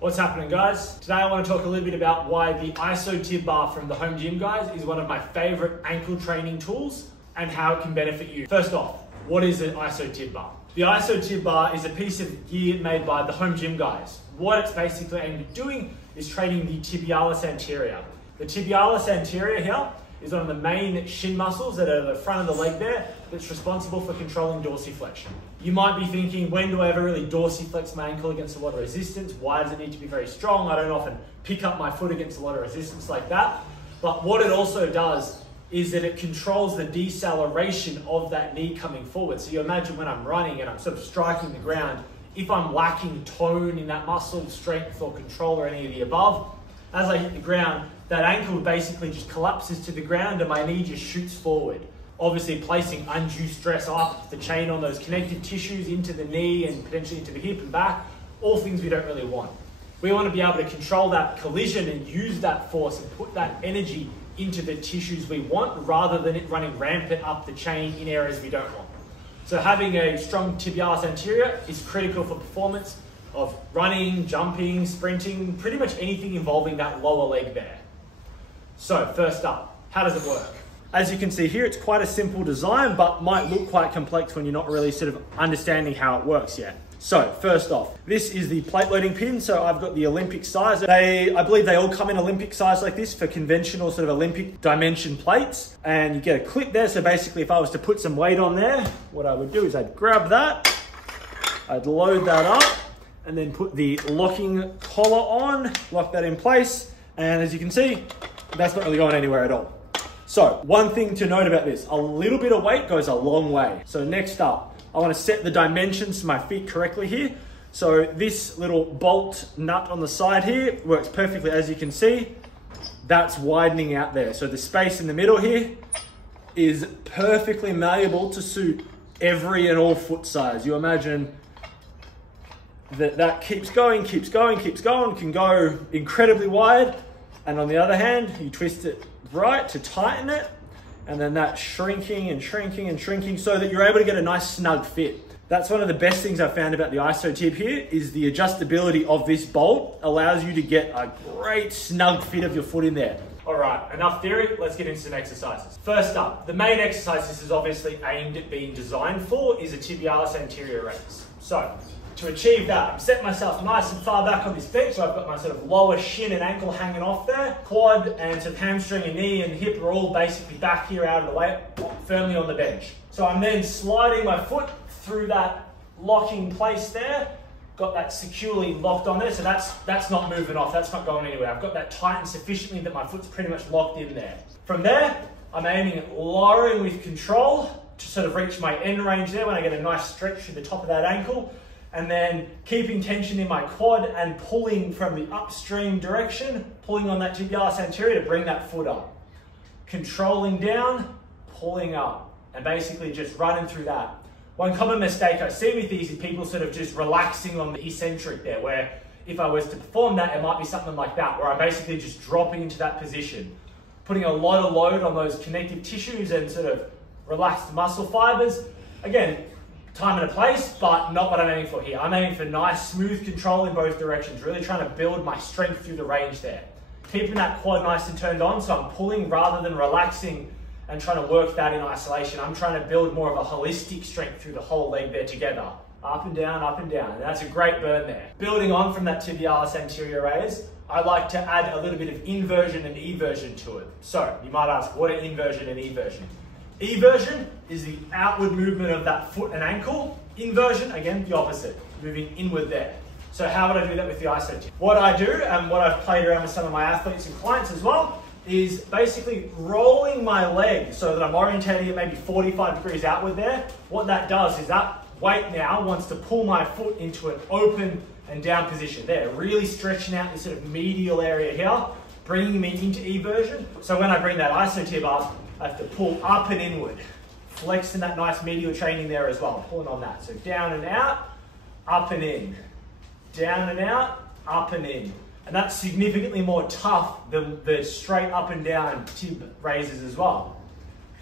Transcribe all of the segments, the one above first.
What's happening, guys? Today I want to talk a little bit about why the ISO Tib Bar from the Home Gym guys is one of my favorite ankle training tools and how it can benefit you. First off, what is an ISO Tib Bar? The ISO Tib Bar is a piece of gear made by the Home Gym guys. What it's basically aimed at doing is training the tibialis anterior. The tibialis anterior here is one of the main shin muscles that are at the front of the leg there that's responsible for controlling dorsiflexion. You might be thinking, when do I ever really dorsiflex my ankle against a lot of resistance? Why does it need to be very strong? I don't often pick up my foot against a lot of resistance like that. But what it also does is that it controls the deceleration of that knee coming forward. So you imagine when I'm running and I'm sort of striking the ground, if I'm lacking tone in that muscle, strength or control or any of the above, as I hit the ground, that ankle basically just collapses to the ground and my knee just shoots forward. Obviously placing undue stress up the chain on those connective tissues into the knee and potentially into the hip and back, all things we don't really want. We want to be able to control that collision and use that force and put that energy into the tissues we want rather than it running rampant up the chain in areas we don't want. So having a strong tibialis anterior is critical for performance of running, jumping, sprinting, pretty much anything involving that lower leg there. So first up, how does it work? As you can see here, it's quite a simple design, but might look quite complex when you're not really sort of understanding how it works yet. So first off, this is the plate loading pin. So I've got the Olympic size. I believe they all come in Olympic size like this for conventional sort of Olympic dimension plates. And you get a clip there. So basically if I was to put some weight on there, what I would do is I'd grab that, I'd load that up and then put the locking collar on, lock that in place. And as you can see, that's not really going anywhere at all. So one thing to note about this, a little bit of weight goes a long way. So next up, I want to set the dimensions to my feet correctly here. So this little bolt nut on the side here works perfectly. As you can see, that's widening out there. So the space in the middle here is perfectly malleable to suit every and all foot size. You imagine that keeps going, can go incredibly wide. And on the other hand, you twist it right to tighten it, and then that's shrinking and shrinking and shrinking so that you're able to get a nice snug fit. That's one of the best things I've found about the ISO Tib here is the adjustability of this bolt allows you to get a great snug fit of your foot in there. All right, enough theory, let's get into some exercises. First up, the main exercise this is obviously aimed at being designed for is a tibialis anterior raise. So to achieve that, I'm setting myself nice and far back on this bench, so I've got my sort of lower shin and ankle hanging off there. Quad and sort of hamstring and knee and hip are all basically back here out of the way, firmly on the bench. So I'm then sliding my foot through that locking place there. Got that securely locked on there, so that's not moving off, that's not going anywhere. I've got that tightened sufficiently that my foot's pretty much locked in there. From there, I'm aiming at lowering with control to sort of reach my end range there when I get a nice stretch through the top of that ankle. And then keeping tension in my quad and pulling from the upstream direction, pulling on that tibialis anterior to bring that foot up. Controlling down, pulling up, and basically just running through that. One common mistake I see with these is people sort of just relaxing on the eccentric there, where if I was to perform that, it might be something like that, where I'm basically just dropping into that position, putting a lot of load on those connective tissues and sort of relaxed muscle fibers. Again, time and a place, but not what I'm aiming for here. I'm aiming for nice, smooth control in both directions, really trying to build my strength through the range there. Keeping that quad nice and turned on, so I'm pulling rather than relaxing and trying to work that in isolation. I'm trying to build more of a holistic strength through the whole leg there together. Up and down, and that's a great burn there. Building on from that tibialis anterior raise, I like to add a little bit of inversion and eversion to it. So you might ask, what are inversion and eversion? Eversion is the outward movement of that foot and ankle. Inversion, again, the opposite, moving inward there. So how would I do that with the ISO Tib? What I do, and what I've played around with some of my athletes and clients as well, is basically rolling my leg so that I'm orientating it maybe 45 degrees outward there. What that does is that weight now wants to pull my foot into an open and down position there, really stretching out this sort of medial area here, bringing me into eversion. So when I bring that ISO Tib up, I have to pull up and inward, flexing that nice medial training there as well, pulling on that. So down and out, up and in, down and out, up and in. And that's significantly more tough than the straight up and down tib raises as well.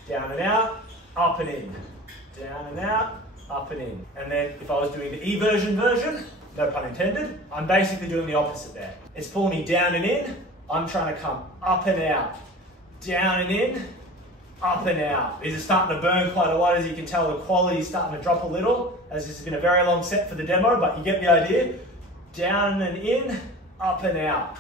Down and out, up and in, down and out, up and in. And then if I was doing the eversion version, no pun intended. I'm basically doing the opposite there. It's pulling me down and in. I'm trying to come up and out, down and in, up and out. These are starting to burn quite a lot. As you can tell, the quality is starting to drop a little, as this has been a very long set for the demo, but you get the idea. Down and in, up and out.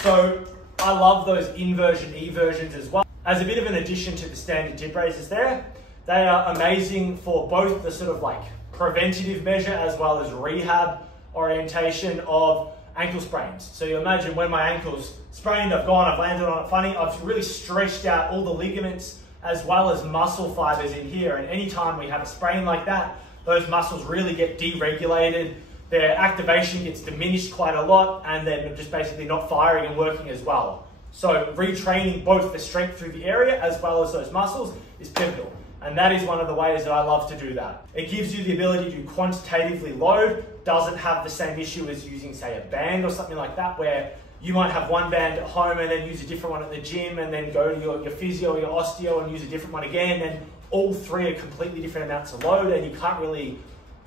So I love those inversion eversions as well. As a bit of an addition to the standard tib raises there, they are amazing for both the sort of like preventative measure as well as rehab orientation of ankle sprains. So you imagine when my ankle's sprained, I've landed on it funny, I've really stretched out all the ligaments as well as muscle fibers in here. And anytime we have a sprain like that, those muscles really get deregulated, their activation gets diminished quite a lot, and then just basically not firing and working as well. So retraining both the strength through the area as well as those muscles is pivotal. And that is one of the ways that I love to do that. It gives you the ability to quantitatively load, doesn't have the same issue as using, say, a band or something like that, where you might have one band at home and then use a different one at the gym, and then go to your physio or your osteo and use a different one again, and all three are completely different amounts of load, and you can't really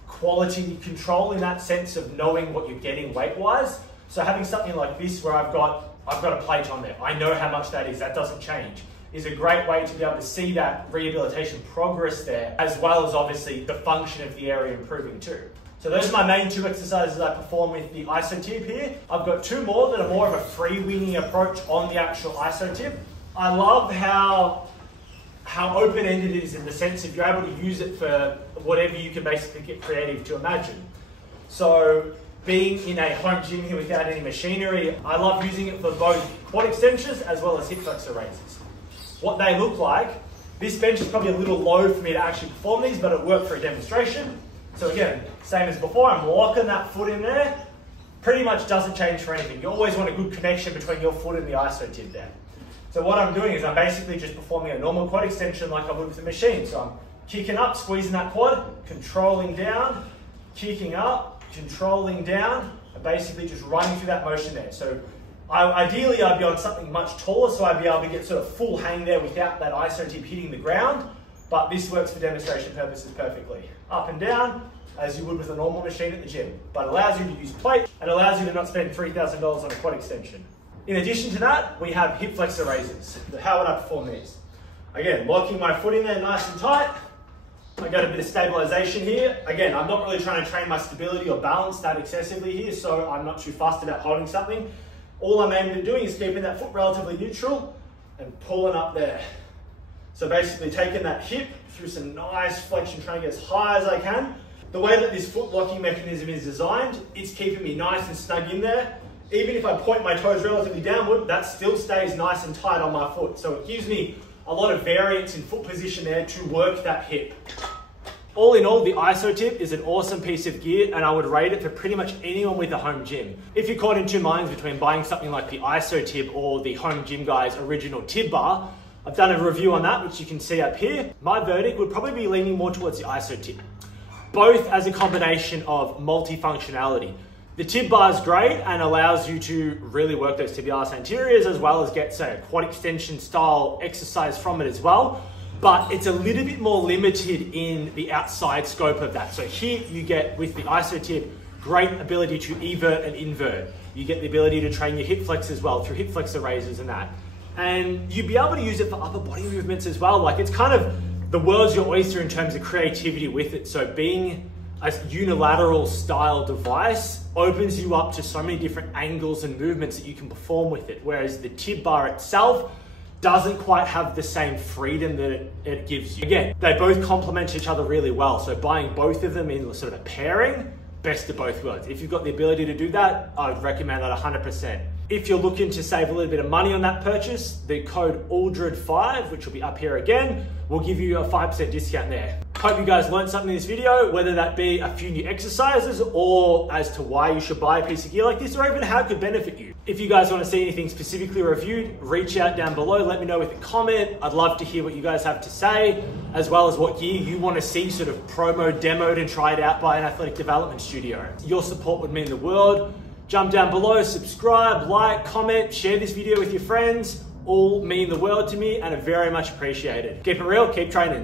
quality control in that sense of knowing what you're getting weight-wise. So having something like this where I've got a plate on there, I know how much that is, that doesn't change, is a great way to be able to see that rehabilitation progress there, as well as obviously the function of the area improving too. So those are my main two exercises I perform with the isotib here. I've got two more that are more of a freewheeling approach on the actual isotib. I love how open-ended it is in the sense of you're able to use it for whatever you can basically get creative to imagine. So being in a home gym here without any machinery, I love using it for both quad extensions as well as hip flexor raises. What they look like, this bench is probably a little low for me to actually perform these, but it worked for a demonstration. So again, same as before, I'm locking that foot in there. Pretty much doesn't change for anything. You always want a good connection between your foot and the isotib there. So what I'm doing is I'm basically just performing a normal quad extension like I would with a machine. So I'm kicking up, squeezing that quad, controlling down, kicking up, controlling down, and basically just running through that motion there. So ideally I'd be on something much taller, so I'd be able to get sort of full hang there without that isotib hitting the ground, but this works for demonstration purposes perfectly. Up and down, as you would with a normal machine at the gym, but allows you to use plate and allows you to not spend $3,000 on a quad extension. In addition to that, we have hip flexor raises. How would I perform these? Again, locking my foot in there nice and tight. I got a bit of stabilization here. Again, I'm not really trying to train my stability or balance that excessively here, so I'm not too fussed about holding something. All I'm aiming at doing is keeping that foot relatively neutral and pulling up there. So basically taking that hip through some nice flexion, trying to get as high as I can. The way that this foot locking mechanism is designed, it's keeping me nice and snug in there. Even if I point my toes relatively downward, that still stays nice and tight on my foot. So it gives me a lot of variance in foot position there to work that hip. All in all, the isotib is an awesome piece of gear, and I would rate it for pretty much anyone with a home gym. If you're caught in two minds between buying something like the isotib or the Home Gym Guy's original tib bar, I've done a review on that, which you can see up here. My verdict would probably be leaning more towards the isotib, both as a combination of multifunctionality. The tib bar is great and allows you to really work those tibialis anteriors as well as get, say, a quad extension style exercise from it as well. But it's a little bit more limited in the outside scope of that. So here you get, with the isotib, great ability to evert and invert. You get the ability to train your hip flex as well through hip flexor raises and that. And you'd be able to use it for upper body movements as well. Like, it's kind of the world's your oyster in terms of creativity with it. So being a unilateral style device opens you up to so many different angles and movements that you can perform with it. Whereas the tib bar itself doesn't quite have the same freedom that it gives you. Again, they both complement each other really well. So buying both of them in sort of a pairing, best of both worlds. If you've got the ability to do that, I would recommend that 100%. If you're looking to save a little bit of money on that purchase, the code ALDRED5, which will be up here again, will give you a 5% discount there. Hope you guys learned something in this video, whether that be a few new exercises or as to why you should buy a piece of gear like this, or even how it could benefit you. If you guys want to see anything specifically reviewed, reach out down below, let me know with a comment. I'd love to hear what you guys have to say, as well as what gear you want to see sort of promo, demoed and tried out by an athletic development studio. Your support would mean the world. Jump down below, subscribe, like, comment, share this video with your friends. All mean the world to me and are very much appreciated. Keep it real, keep training.